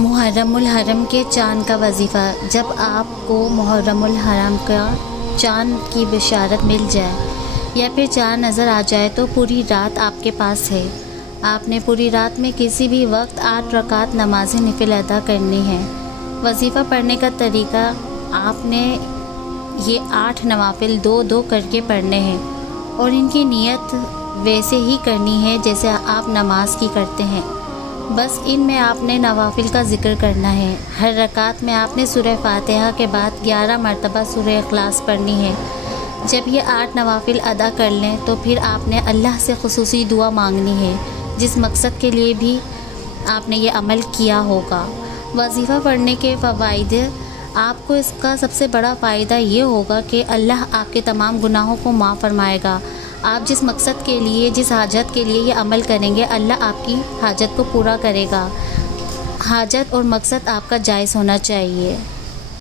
محرم الحرم کے چاند کا وظیفہ۔ جب آپ کو محرم الحرم کا چاند کی بشارت مل جائے یا پھر چاند نظر آ جائے تو پوری رات آپ کے پاس ہے۔ آپ نے پوری رات میں کسی بھی وقت 8 رکعت نماز نفل ادا کرنی ہے۔ وظیفہ پڑھنے کا طریقہ، آپ نے یہ 8 نوافل 2 کر کے پڑھنے ہیں اور ان کی نیت ویسے ہی کرنی ہے جیسے آپ نماز کی کرتے ہیں، بس ان میں آپ نے نوافل کا ذکر کرنا ہے۔ ہر رکعت میں آپ نے سورہ فاتحہ کے بعد 11 مرتبہ سورہ اخلاص پڑھنی ہے۔ جب یہ 8 نوافل ادا کر لیں تو پھر آپ نے اللہ سے خصوصی دعا مانگنی ہے، جس مقصد کے لیے بھی آپ نے یہ عمل کیا ہوگا۔ وظیفہ پڑھنے کے فوائد، آپ کو اس کا سب سے بڑا فائدہ یہ ہوگا کہ اللہ آپ کے تمام گناہوں کو معاف فرمائے گا۔ آپ جس مقصد کے لیے، جس حاجت کے لیے یہ عمل کریں گے، اللہ آپ کی حاجت کو پورا کرے گا۔ حاجت اور مقصد آپ کا جائز ہونا چاہیے۔